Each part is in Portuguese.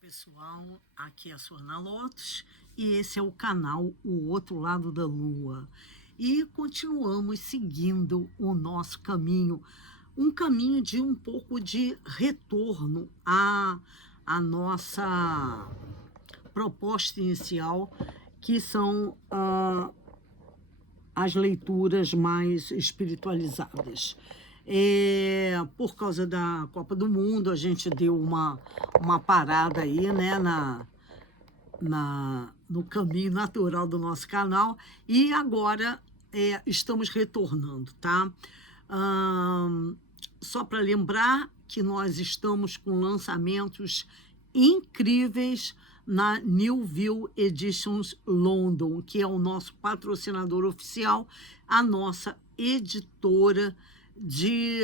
pessoal, aqui é a Suana Lotus e esse é o canal O Outro Lado da Lua. E continuamos seguindo o nosso caminho, um caminho de um pouco de retorno à nossa proposta inicial, que são as leituras mais espiritualizadas. Por causa da Copa do Mundo, a gente deu uma parada aí, né, no caminho natural do nosso canal, e agora estamos retornando, tá? Só para lembrar que nós estamos com lançamentos incríveis na New View Editions London, que é o nosso patrocinador oficial, a nossa editora de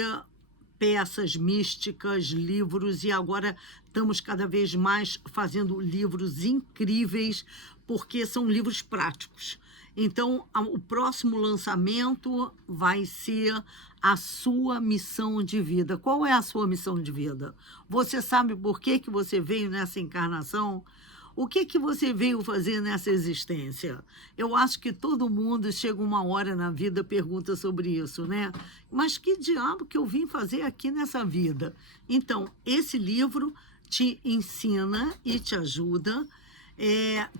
peças místicas, livros, e agora estamos cada vez mais fazendo livros incríveis, porque são livros práticos. Então, o próximo lançamento vai ser a sua missão de vida. Qual é a sua missão de vida? Você sabe por que você veio nessa encarnação? O que você veio fazer nessa existência? Eu acho que todo mundo chega uma hora na vida e pergunta sobre isso, né? Mas que diabo que eu vim fazer aqui nessa vida? Então, esse livro te ensina e te ajuda,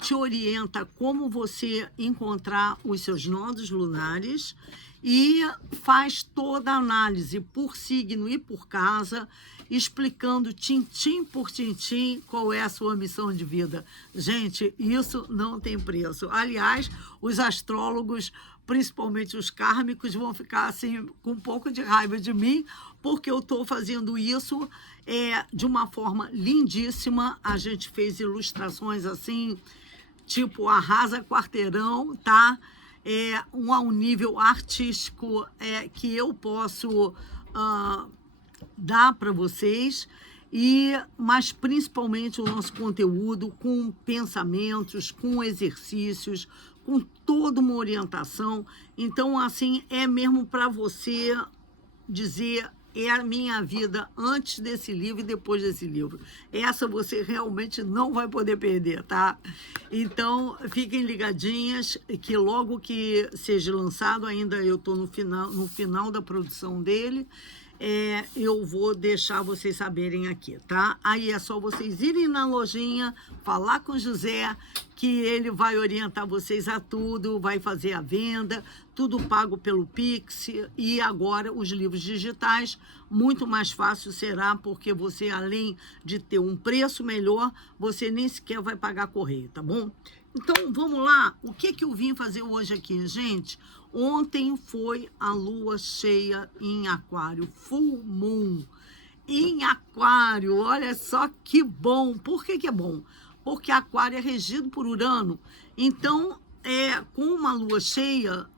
te orienta como você encontrar os seus nodos lunares e faz toda a análise por signo e por casa, explicando tintim por tintim qual é a sua missão de vida. Gente, isso não tem preço. Aliás, os astrólogos, principalmente os kármicos, vão ficar assim com um pouco de raiva de mim, porque eu estou fazendo isso de uma forma lindíssima. A gente fez ilustrações assim, tipo arrasa quarteirão, tá? Um nível artístico que eu posso dar para vocês, mas principalmente o nosso conteúdo com pensamentos, com exercícios, com toda uma orientação. Então, assim, é mesmo para você dizer: é a minha vida antes desse livro e depois desse livro. Essa você realmente não vai poder perder, tá? Então, fiquem ligadinhas, que logo que seja lançado, ainda eu estou no final da produção dele, eu vou deixar vocês saberem aqui, tá? Aí é só vocês irem na lojinha, falar com o José, que ele vai orientar vocês a tudo, vai fazer a venda, tudo pago pelo Pix. E agora os livros digitais, muito mais fácil será, porque você, além de ter um preço melhor, você nem sequer vai pagar correio, tá bom? Então, vamos lá. O que eu vim fazer hoje aqui, gente? Ontem foi a lua cheia em Aquário, Full Moon em Aquário. Olha só que bom. Por que é bom? Porque Aquário é regido por Urano. Então, com uma lua cheia,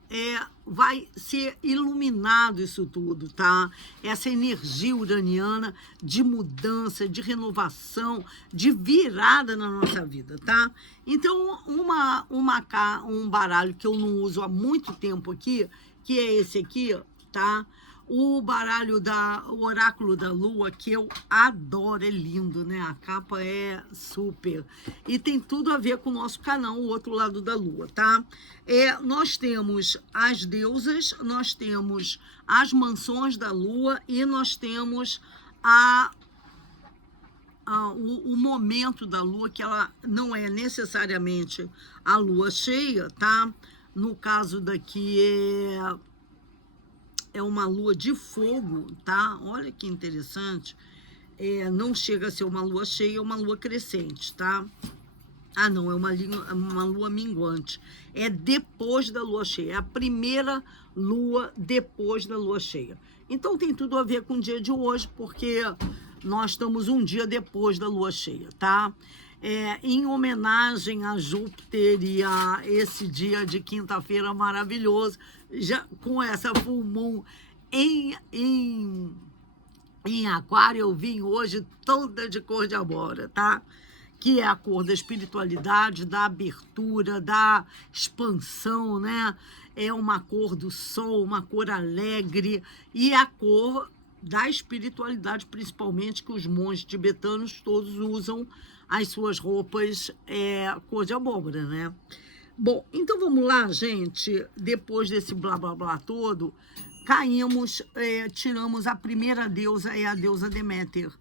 vai ser iluminado isso tudo, tá? Essa energia uraniana de mudança, de renovação, de virada na nossa vida, tá? Então, um baralho que eu não uso há muito tempo aqui, que é esse aqui, tá? O baralho o oráculo da lua, que eu adoro, é lindo, né? A capa é super. E tem tudo a ver com o nosso canal, O Outro Lado da Lua, tá? Nós temos as deusas, nós temos as mansões da lua e nós temos o momento da lua, que ela não é necessariamente a lua cheia, tá? No caso daqui é uma lua de fogo, tá? Olha que interessante. Não chega a ser uma lua cheia, é uma lua crescente, tá? Ah, não, é uma lua minguante. É depois da lua cheia, é a primeira lua depois da lua cheia. Então tem tudo a ver com o dia de hoje, porque nós estamos um dia depois da lua cheia, tá? Em homenagem a Júpiter e a esse dia de quinta-feira maravilhoso, já com essa full moon em Aquário, eu vim hoje toda de cor de abóbora, tá? Que é a cor da espiritualidade, da abertura, da expansão, né? É uma cor do sol, uma cor alegre, e a cor da espiritualidade, principalmente, que os monges tibetanos todos usam as suas roupas cor de abóbora, né? Bom, então vamos lá, gente. Depois desse blá blá blá todo, caímos, tiramos a primeira deusa, é a deusa Deméter.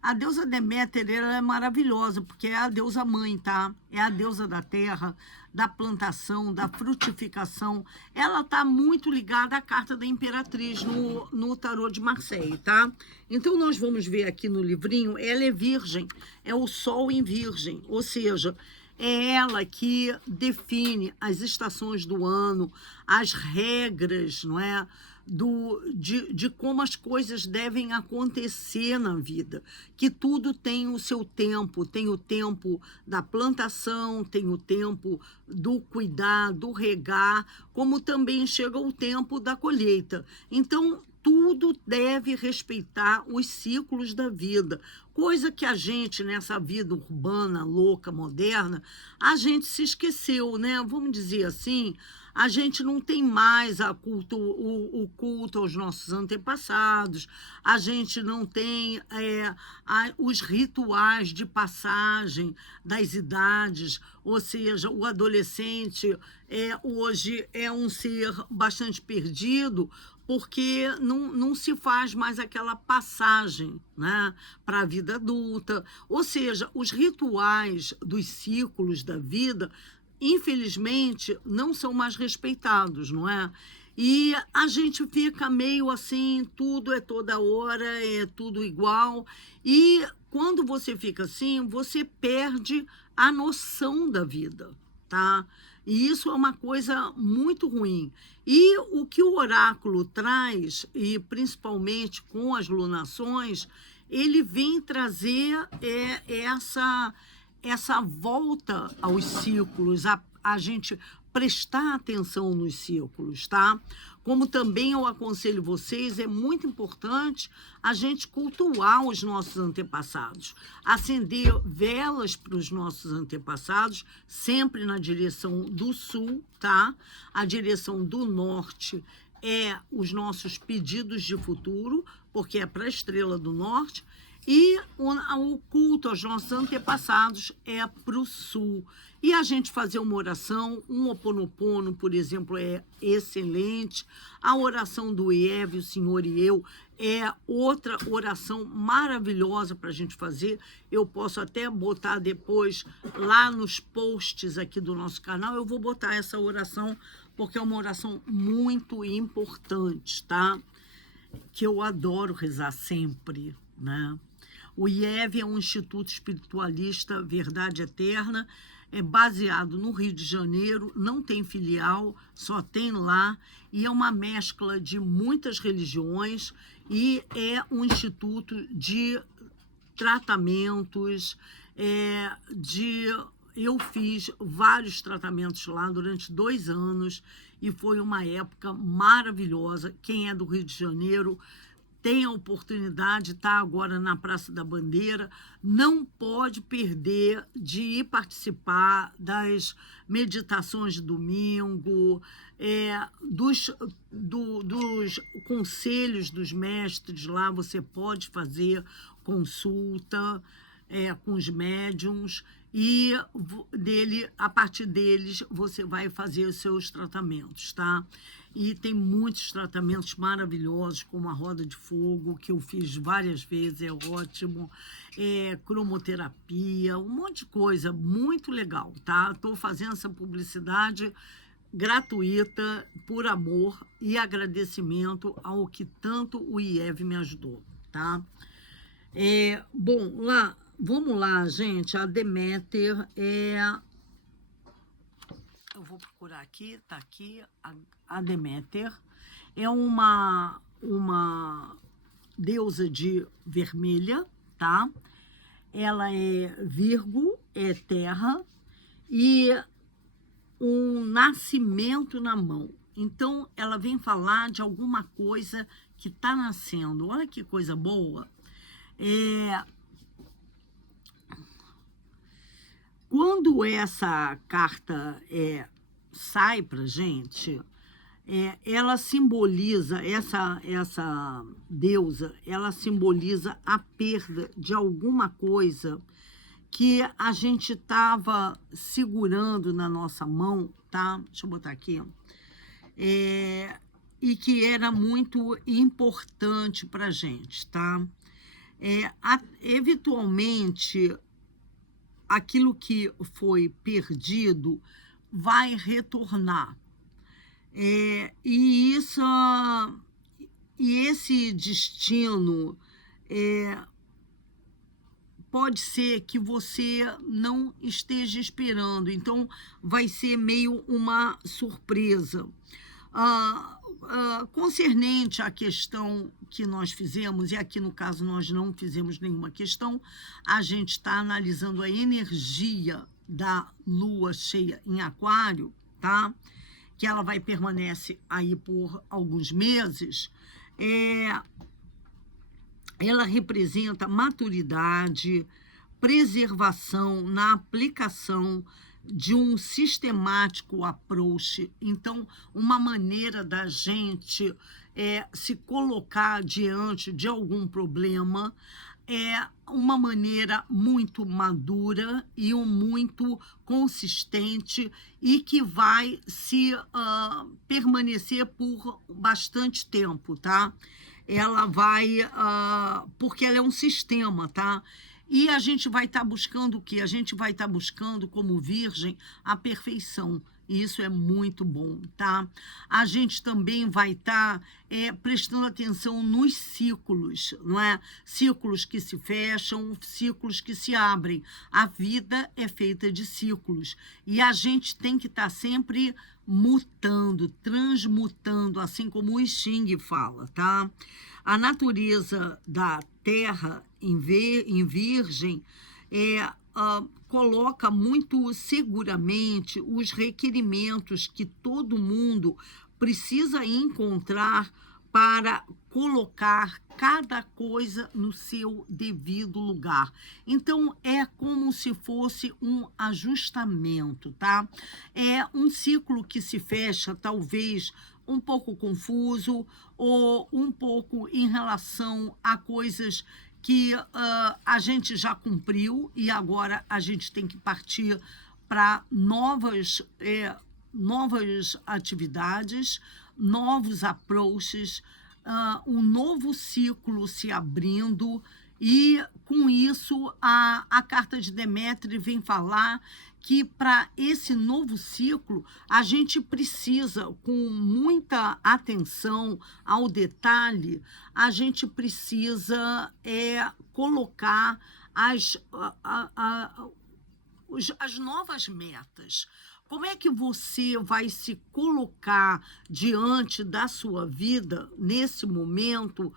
A deusa Deméter, ela é maravilhosa, porque é a deusa mãe, tá? É a deusa da terra, da plantação, da frutificação. Ela está muito ligada à carta da imperatriz no tarô de Marseille, tá? Então, nós vamos ver aqui no livrinho, ela é virgem, é o sol em virgem, ou seja, é ela que define as estações do ano, as regras, não é? De como as coisas devem acontecer na vida, que tudo tem o seu tempo, tem o tempo da plantação, tem o tempo do cuidar, do regar, como também chega o tempo da colheita. Então, tudo deve respeitar os ciclos da vida, coisa que a gente, nessa vida urbana, louca, moderna, a gente se esqueceu, né? Vamos dizer assim, a gente não tem mais o culto aos nossos antepassados, a gente não tem os rituais de passagem das idades, ou seja, o adolescente hoje é um ser bastante perdido, porque não se faz mais aquela passagem, né, para a vida adulta. Ou seja, os rituais dos ciclos da vida, infelizmente, não são mais respeitados, não é? E a gente fica meio assim, tudo é toda hora, é tudo igual. E quando você fica assim, você perde a noção da vida, tá? E isso é uma coisa muito ruim. E o que o oráculo traz, e principalmente com as lunações, ele vem trazer essa volta aos ciclos, a gente prestar atenção nos ciclos, tá? Como também eu aconselho vocês, é muito importante a gente cultuar os nossos antepassados, acender velas para os nossos antepassados, sempre na direção do sul, tá? A direção do norte é os nossos pedidos de futuro, porque é para a estrela do norte, e o culto aos nossos antepassados é para o sul. E a gente fazer uma oração, um Ho'oponopono, por exemplo, é excelente. A oração do Ieve, o Senhor e eu, é outra oração maravilhosa para a gente fazer. Eu posso até botar depois lá nos posts aqui do nosso canal, eu vou botar essa oração, porque é uma oração muito importante, tá? Que eu adoro rezar sempre, né? O IEV é um instituto espiritualista Verdade Eterna, é baseado no Rio de Janeiro, não tem filial, só tem lá, e é uma mescla de muitas religiões e é um instituto de tratamentos, eu fiz vários tratamentos lá durante 2 anos e foi uma época maravilhosa. Quem é do Rio de Janeiro tem a oportunidade, está agora na Praça da Bandeira, não pode perder de ir participar das meditações de domingo, dos conselhos dos mestres lá, você pode fazer consulta com os médiums, e a partir deles você vai fazer os seus tratamentos, tá? E tem muitos tratamentos maravilhosos, como a roda de fogo, que eu fiz várias vezes, é ótimo, cromoterapia, um monte de coisa, muito legal, tá? Estou fazendo essa publicidade gratuita, por amor e agradecimento ao que tanto o IEV me ajudou, tá? Bom, vamos lá, gente, a Deméter eu vou procurar aqui, tá aqui, a Deméter é uma deusa de vermelha, tá? Ela é Virgo, é terra, e um nascimento na mão. Então, ela vem falar de alguma coisa que está nascendo. Olha que coisa boa. Quando essa carta sai para gente, ela simboliza, essa deusa, ela simboliza a perda de alguma coisa que a gente estava segurando na nossa mão, tá? Deixa eu botar aqui. E que era muito importante para a gente, tá? Eventualmente, aquilo que foi perdido vai retornar. E esse destino pode ser que você não esteja esperando, então vai ser meio uma surpresa. Concernente à questão que nós fizemos, e aqui no caso nós não fizemos nenhuma questão, a gente está analisando a energia da lua cheia em Aquário, tá? Que ela vai permanecer aí por alguns meses. Ela representa maturidade, preservação na aplicação de um sistemático approach. Então, uma maneira da gente se colocar diante de algum problema é uma maneira muito madura e muito consistente e que vai se permanecer por bastante tempo, tá? Ela vai, porque ela é um sistema, tá? E a gente vai estar buscando o quê? A gente vai estar buscando, como virgem, a perfeição. E isso é muito bom, tá? A gente também vai estar prestando atenção nos ciclos, não é? Ciclos que se fecham, ciclos que se abrem. A vida é feita de ciclos. E a gente tem que estar sempre mutando, transmutando, assim como o I Ching fala, tá? A natureza da Terra em Virgem coloca muito seguramente os requerimentos que todo mundo precisa encontrar para colocar cada coisa no seu devido lugar. Então, é como se fosse um ajustamento, tá? É um ciclo que se fecha, talvez, um pouco confuso ou um pouco em relação a coisas que a gente já cumpriu e agora a gente tem que partir para novas atividades, novos approaches, um novo ciclo se abrindo. E, com isso, a carta de Deméter vem falar que, para esse novo ciclo, a gente precisa, com muita atenção ao detalhe, a gente precisa colocar as novas metas. Como é que você vai se colocar diante da sua vida, nesse momento,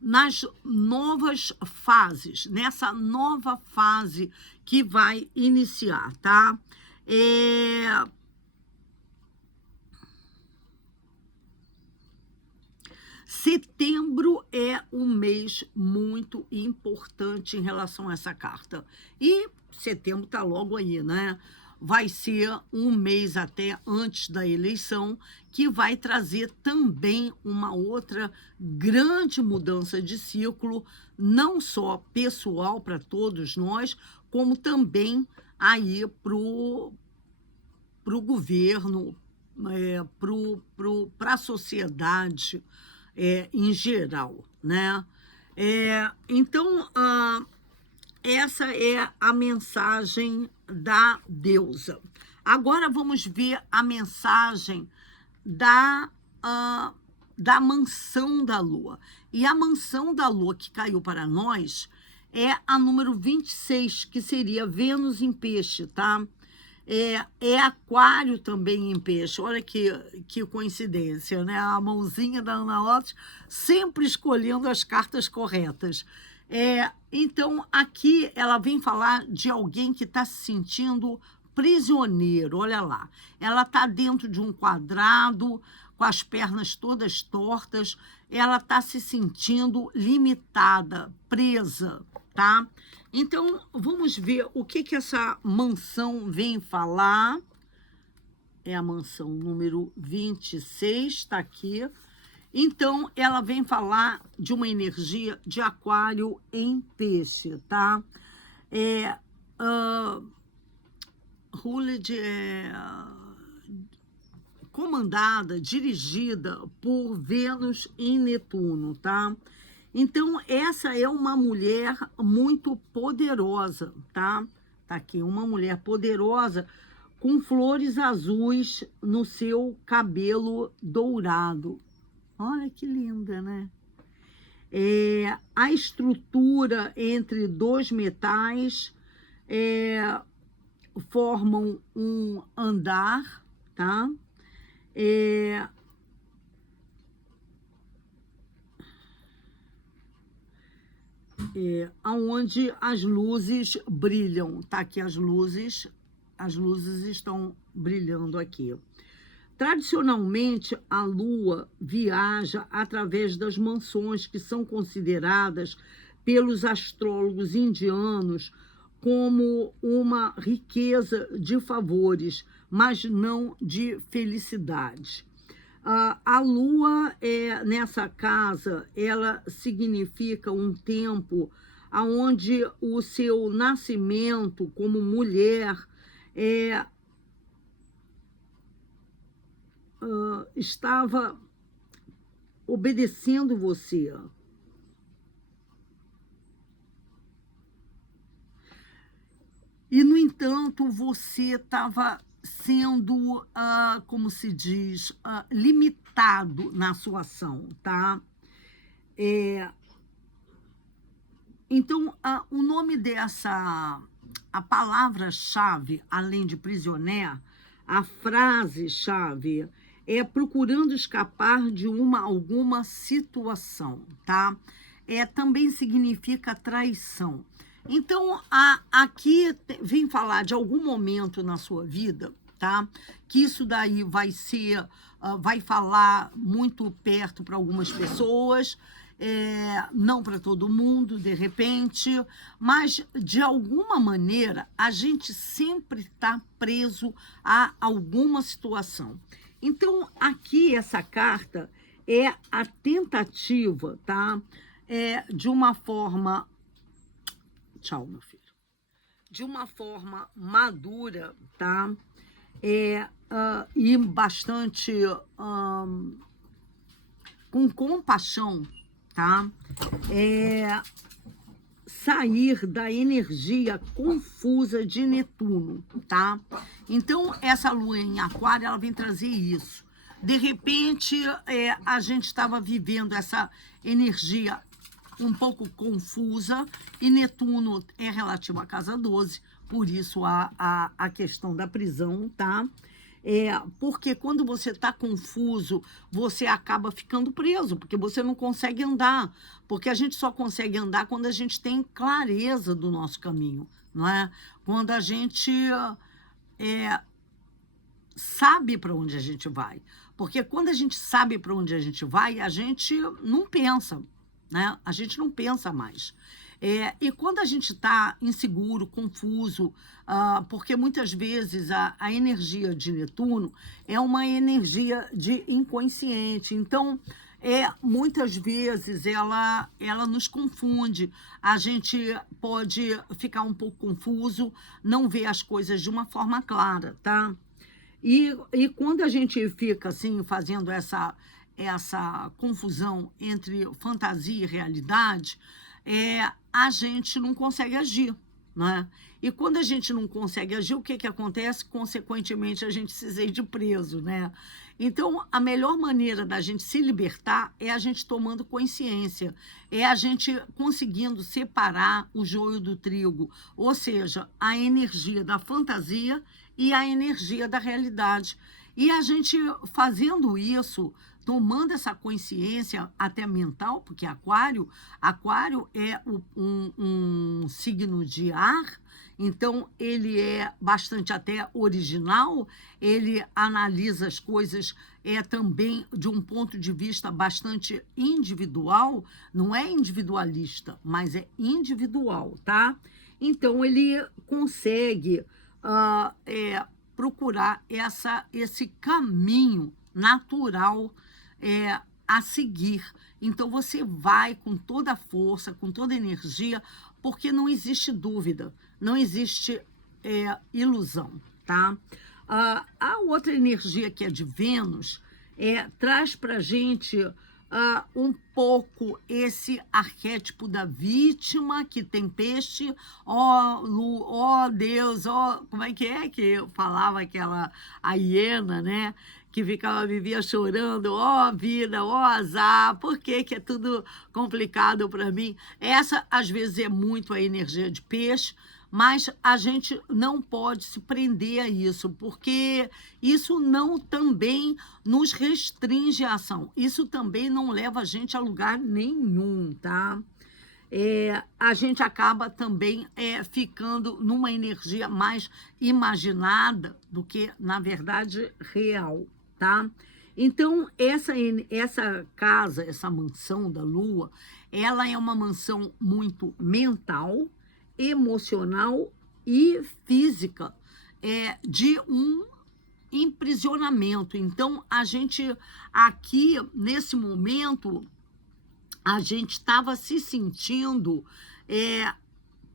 nas novas fases, nessa nova fase que vai iniciar, tá? Setembro é um mês muito importante em relação a essa carta. E setembro está logo aí, né? Vai ser um mês até antes da eleição, que vai trazer também uma outra grande mudança de ciclo, não só pessoal para todos nós, como também aí para o governo, para a sociedade em geral, né? Então, essa é a mensagem da deusa. Agora vamos ver a mensagem da mansão da lua. E a mansão da lua que caiu para nós é a número 26, que seria Vênus em peixe, tá? Aquário também em peixe. Olha que coincidência, né? A mãozinha da Ana Otis sempre escolhendo as cartas corretas. Então, aqui ela vem falar de alguém que está se sentindo prisioneiro, olha lá. Ela está dentro de um quadrado, com as pernas todas tortas, ela está se sentindo limitada, presa, tá? Então, vamos ver o que essa mansão vem falar. é a mansão número 26, está aqui. Então, ela vem falar de uma energia de aquário em peixe, tá? Ruled é comandada, dirigida por Vênus em Netuno, tá? Então, essa é uma mulher muito poderosa, tá? Tá aqui, uma mulher poderosa com flores azuis no seu cabelo dourado. Olha que linda, né? A estrutura entre dois metais formam um andar, tá? Onde as luzes brilham, tá aqui as luzes estão brilhando aqui. Tradicionalmente, a Lua viaja através das mansões que são consideradas pelos astrólogos indianos como uma riqueza de favores, mas não de felicidade. A Lua, nessa casa, ela significa um tempo onde o seu nascimento como mulher estava obedecendo você. E, no entanto, você estava sendo, como se diz, limitado na sua ação, tá? Então, o nome a palavra-chave, além de prisioneiro, a frase-chave é procurando escapar de alguma situação, tá? Também significa traição. Então, aqui vem falar de algum momento na sua vida, tá? Que isso daí vai falar muito perto para algumas pessoas, não para todo mundo, de repente, mas de alguma maneira a gente sempre está preso a alguma situação. Então, aqui essa carta é a tentativa, tá? De uma forma... Tchau, meu filho. De uma forma madura, tá? E bastante com compaixão, tá? Sair da energia confusa de Netuno, tá? Então, essa lua em Aquário, ela vem trazer isso. De repente, a gente estava vivendo essa energia um pouco confusa, e Netuno é relativo à casa 12, por isso a questão da prisão, tá? Porque quando você está confuso, você acaba ficando preso, porque você não consegue andar, porque a gente só consegue andar quando a gente tem clareza do nosso caminho, não é? Quando a gente sabe para onde a gente vai, porque quando a gente sabe para onde a gente vai, a gente não pensa, né? A gente não pensa mais. E quando a gente está inseguro, confuso, porque muitas vezes a energia de Netuno é uma energia de inconsciente, então muitas vezes ela nos confunde, a gente pode ficar um pouco confuso, não ver as coisas de uma forma clara, tá? E quando a gente fica assim, fazendo essa confusão entre fantasia e realidade, a gente não consegue agir, né? E quando a gente não consegue agir, o que acontece? Consequentemente, a gente se sente preso, né? Então, a melhor maneira da gente se libertar é a gente tomando consciência, é a gente conseguindo separar o joio do trigo, ou seja, a energia da fantasia e a energia da realidade. E a gente fazendo isso, tomando essa consciência até mental, porque Aquário é um signo de ar, então ele é bastante até original, ele analisa as coisas também de um ponto de vista bastante individual, não é individualista, mas é individual, tá? Então ele consegue procurar esse caminho natural a seguir. Então, você vai com toda a força, com toda a energia, porque não existe dúvida, não existe ilusão, tá? A outra energia que é de Vênus traz para a gente um pouco esse arquétipo da vítima que tem peixe, ó Deus, como é que eu falava a hiena, né? Que vivia chorando, vida, azar, por que é tudo complicado para mim? Essa, às vezes, é muito a energia de peixe, mas a gente não pode se prender a isso, porque isso não também nos restringe a ação. Isso também não leva a gente a lugar nenhum, tá? A gente acaba também ficando numa energia mais imaginada do que, na verdade, real, tá? Então, essa casa, essa mansão da Lua, ela é uma mansão muito mental, emocional e física, de um aprisionamento. Então, a gente aqui, nesse momento, a gente estava se sentindo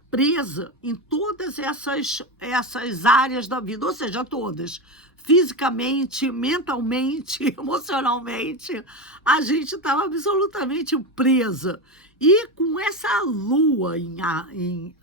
presa em todas essas áreas da vida, ou seja, todas. Fisicamente, mentalmente, emocionalmente, a gente estava absolutamente presa. E com essa lua em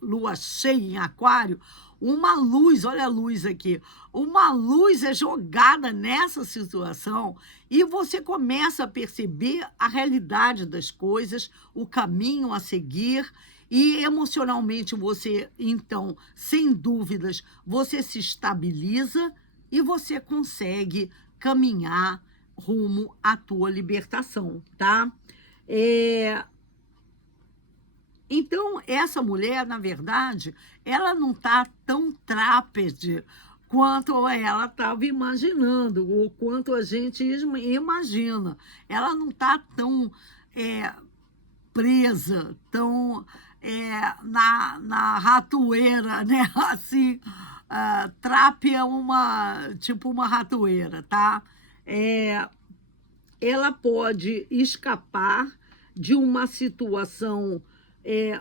lua cheia em Aquário, uma luz, olha a luz aqui, uma luz é jogada nessa situação e você começa a perceber a realidade das coisas, o caminho a seguir, e emocionalmente você, então, sem dúvidas, você se estabiliza e você consegue caminhar rumo à tua libertação, tá? Então, essa mulher, na verdade, ela não está tão trápede quanto ela estava imaginando, ou quanto a gente imagina. Ela não está tão presa, tão na ratoeira, né? Assim, trape é tipo uma ratoeira, tá? Ela pode escapar de uma situação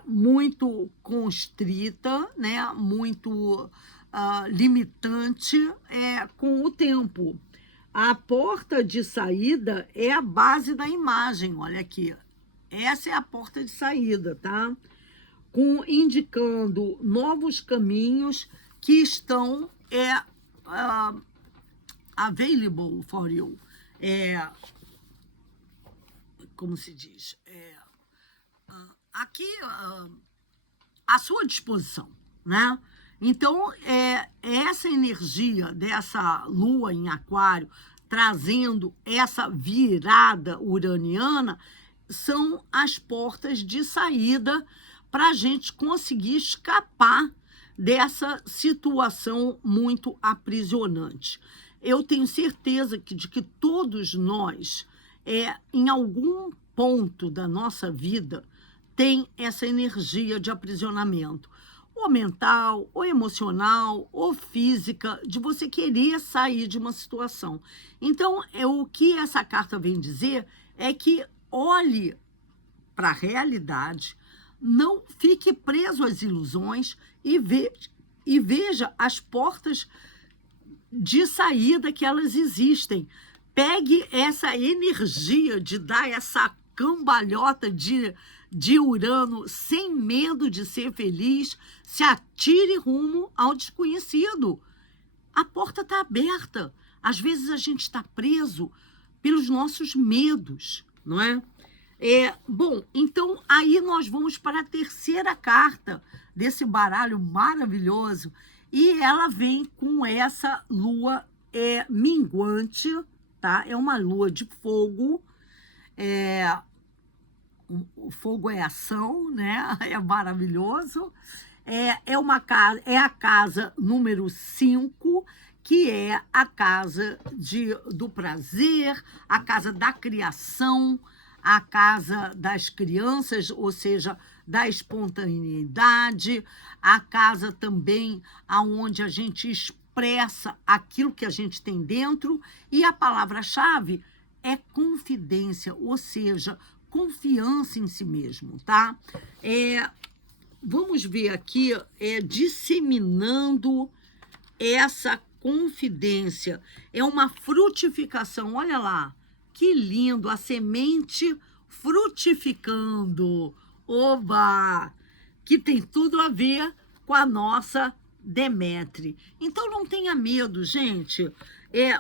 muito constrita, né? Muito limitante com o tempo. A porta de saída é a base da imagem, olha aqui. Essa é a porta de saída, tá? Indicando novos caminhos que estão available for you. Como se diz? Aqui, à sua disposição, né? Então, essa energia dessa lua em Aquário, trazendo essa virada uraniana, são as portas de saída para a gente conseguir escapar dessa situação muito aprisionante. Eu tenho certeza de que todos nós, em algum ponto da nossa vida, tem essa energia de aprisionamento, ou mental, ou emocional, ou física, de você querer sair de uma situação. Então, o que essa carta vem dizer é que olhe para a realidade, não fique preso às ilusões e veja as portas de saída que elas existem. Pegue essa energia de dar essa cambalhota de Urano sem medo de ser feliz, se atire rumo ao desconhecido. A porta está aberta. Às vezes a gente está preso pelos nossos medos, não é? Bom, então aí nós vamos para a terceira carta desse baralho maravilhoso e ela vem com essa lua minguante, tá? É uma lua de fogo, o fogo é ação, né? É maravilhoso. É a casa número 5, que é a casa do prazer, a casa da criação, a casa das crianças, ou seja, da espontaneidade, a casa também onde a gente expressa aquilo que a gente tem dentro, e a palavra-chave é confidência, ou seja, confiança em si mesmo, tá? Vamos ver aqui, disseminando essa confidência. É uma frutificação, olha lá, que lindo, a semente frutificando. Oba! Que tem tudo a ver com a nossa Demétria. Então não tenha medo, gente.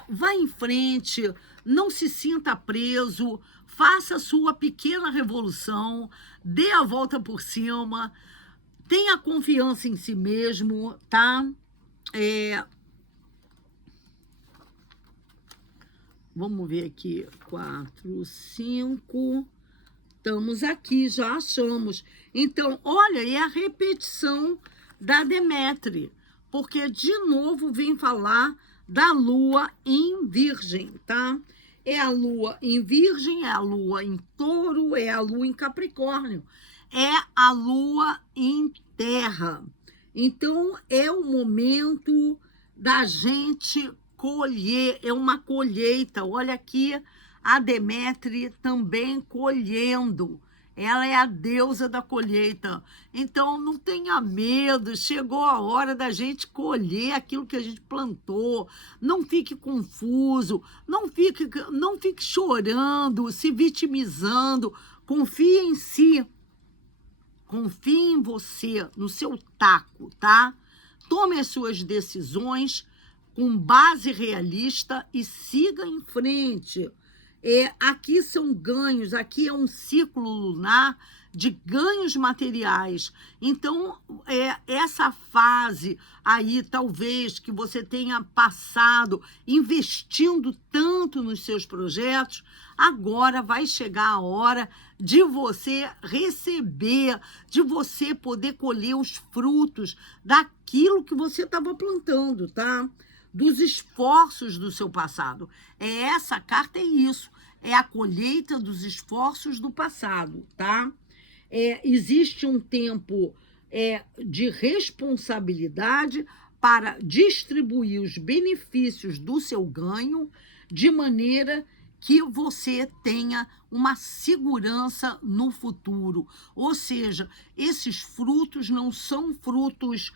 Vá em frente, não se sinta preso, faça a sua pequena revolução, dê a volta por cima, tenha confiança em si mesmo, tá? Vamos ver aqui, 4, 5... Estamos aqui, já achamos. Então, olha, é a repetição da Demétria, porque de novo vem falar da lua em Virgem, tá? É a lua em Virgem, é a lua em Touro, é a lua em Capricórnio, é a lua em Terra. Então, é o momento da gente colher, é uma colheita. Olha aqui, a Demétria também colhendo. Ela é a deusa da colheita. Então, não tenha medo. Chegou a hora da gente colher aquilo que a gente plantou. Não fique confuso. Não fique chorando, se vitimizando. Confie em si. Confie em você, no seu taco, tá? Tome as suas decisões com base realista e siga em frente. Aqui são ganhos, aqui é um ciclo lunar de ganhos materiais. Então, essa fase aí, talvez, que você tenha passado investindo tanto nos seus projetos, agora vai chegar a hora de você receber, de você poder colher os frutos daquilo que você estava plantando, tá? Dos esforços do seu passado. Essa carta é isso, é a colheita dos esforços do passado, tá? Existe um tempo de responsabilidade para distribuir os benefícios do seu ganho de maneira que você tenha uma segurança no futuro. Ou seja, esses frutos não são frutos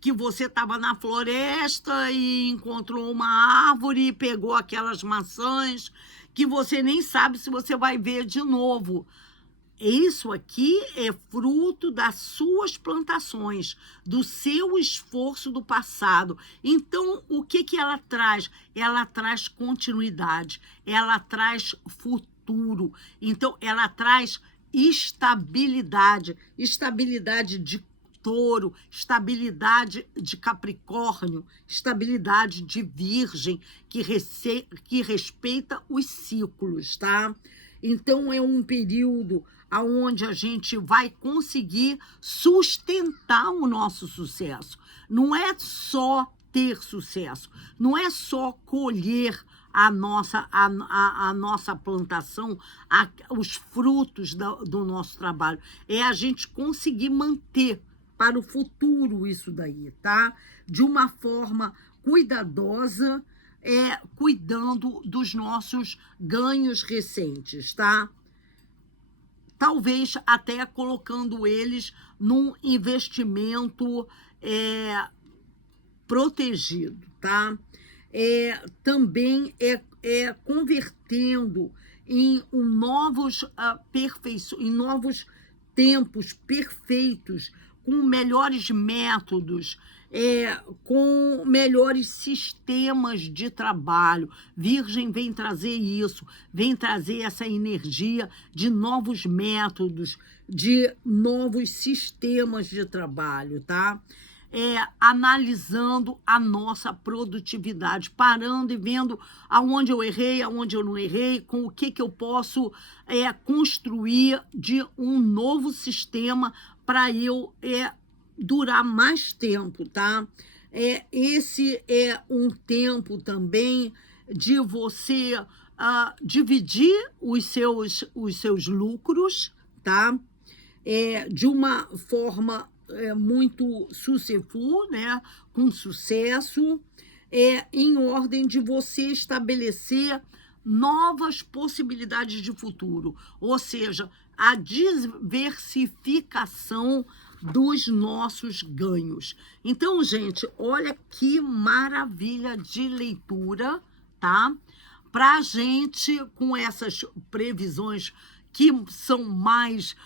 que você estava na floresta e encontrou uma árvore e pegou aquelas maçãs que você nem sabe se você vai ver de novo. Isso aqui é fruto das suas plantações, do seu esforço do passado. Então, o que ela traz? Ela traz continuidade, ela traz futuro. Então, ela traz estabilidade, estabilidade de Touro, estabilidade de Capricórnio, estabilidade de Virgem, que respeita os ciclos, tá? Então, é um período onde a gente vai conseguir sustentar o nosso sucesso. Não é só ter sucesso, não é só colher a nossa plantação, os frutos do nosso trabalho. É a gente conseguir manter para o futuro isso daí, tá? De uma forma cuidadosa, cuidando dos nossos ganhos recentes, tá? Talvez até colocando eles num investimento protegido, tá? Também convertendo em novos tempos perfeitos, com melhores métodos, com melhores sistemas de trabalho. Virgem vem trazer isso, vem trazer essa energia de novos métodos, de novos sistemas de trabalho, tá? Analisando a nossa produtividade, parando e vendo aonde eu errei, aonde eu não errei, com o que eu posso construir de um novo sistema para eu durar mais tempo, tá? Esse é um tempo também de você dividir os seus lucros, tá? De uma forma muito successful, né? Com sucesso, em ordem de você estabelecer novas possibilidades de futuro, ou seja, a diversificação dos nossos ganhos. Então, gente, olha que maravilha de leitura, tá? Para gente, com essas previsões que são mais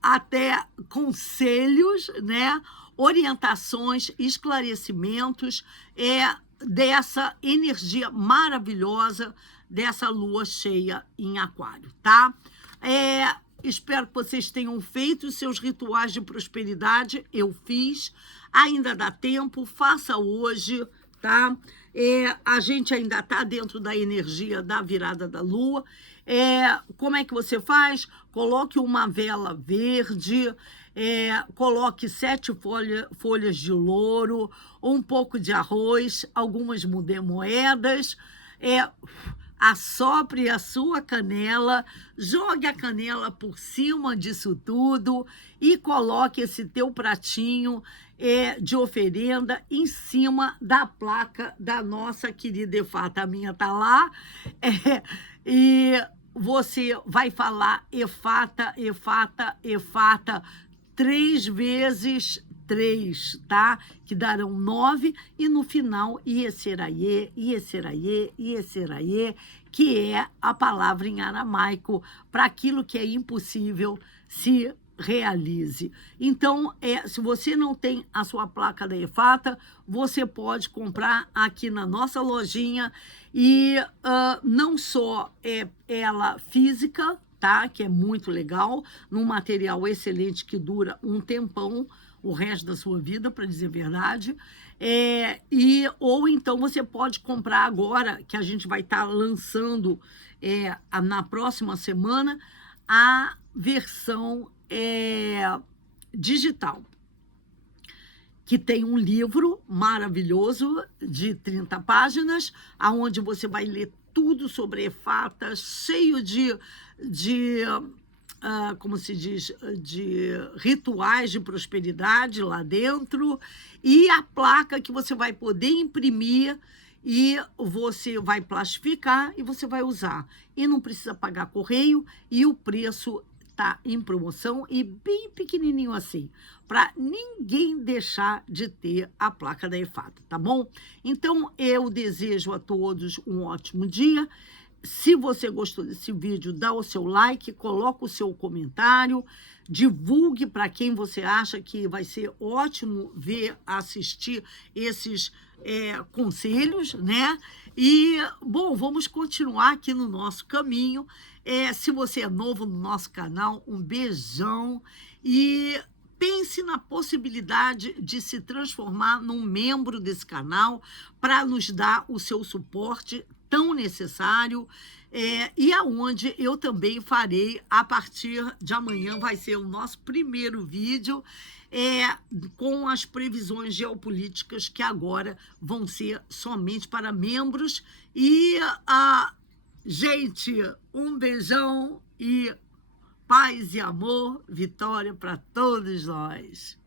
até conselhos, né? Orientações, esclarecimentos, dessa energia maravilhosa dessa lua cheia em Aquário, tá? Espero que vocês tenham feito os seus rituais de prosperidade. Eu fiz, ainda dá tempo, faça hoje, tá? A gente ainda está dentro da energia da virada da lua. Como é que você faz? Coloque uma vela verde, coloque 7 folhas de louro, um pouco de arroz, algumas moedas, assopre a sua canela, jogue a canela por cima disso tudo e coloque esse teu pratinho de oferenda em cima da placa da nossa querida Efata. A minha tá lá, e você vai falar Efata, Efata, Efata 3 vezes 3, tá? Que darão 9, e no final, Ieseraie, Ieseraie, Ieseraie, que é a palavra em aramaico para aquilo que é impossível se realize. Então, se você não tem a sua placa da Efata, você pode comprar aqui na nossa lojinha, e não só ela física, tá? Que é muito legal, num material excelente que dura um tempão, o resto da sua vida, para dizer a verdade, ou então você pode comprar agora, que a gente vai estar lançando na próxima semana, a versão digital, que tem um livro maravilhoso de 30 páginas, onde você vai ler tudo sobre Efata, cheio de como se diz, de rituais de prosperidade lá dentro, e a placa que você vai poder imprimir, e você vai plastificar e você vai usar. E não precisa pagar correio, e o preço está em promoção e bem pequenininho assim, para ninguém deixar de ter a placa da Efata, tá bom? Então, eu desejo a todos um ótimo dia. Se você gostou desse vídeo, dá o seu like, coloca o seu comentário, divulgue para quem você acha que vai ser ótimo assistir esses conselhos, né? E, bom, vamos continuar aqui no nosso caminho. Se você é novo no nosso canal, um beijão, e pense na possibilidade de se transformar num membro desse canal para nos dar o seu suporte tão necessário, e aonde eu também farei, a partir de amanhã, vai ser o nosso primeiro vídeo, com as previsões geopolíticas, que agora vão ser somente para membros. E, gente, um beijão e paz e amor, vitória para todos nós.